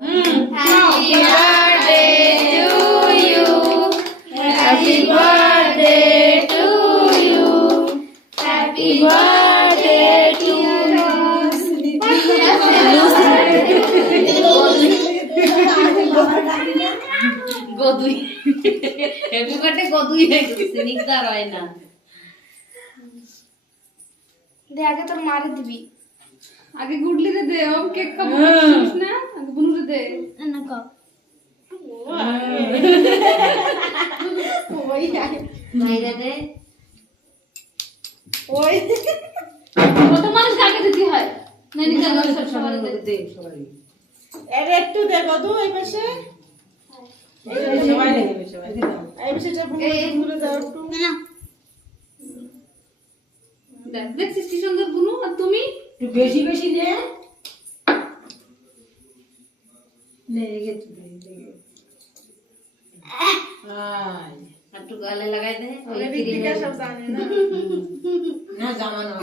Happy birthday to you. Happy birthday to you. Happy birthday to you. গদুই happy birthday গদুই হয়ে গেছে নিকদার হয় না দে আগে তোর মারে দিবি আগে গুডলি রে দে ও কেক খাবো না আগে বুনু রে দে না ক ওই মাইরা দে ওই কত মানুষ আগে দিতে হয় না নিতে সব সবার দে সবাই এর একটু দে কদু এই পাশে সবাই নেবে সবাই এই পাশে যা বুনু দাও একটু না দেখ দেখছিস কি সুন্দর বুনু আর তুমি একটু বেশি বেশি দে লে গেছে আয় একটু গালে লাগাই দে ওই ঋতিকা সব জানে না না জামানো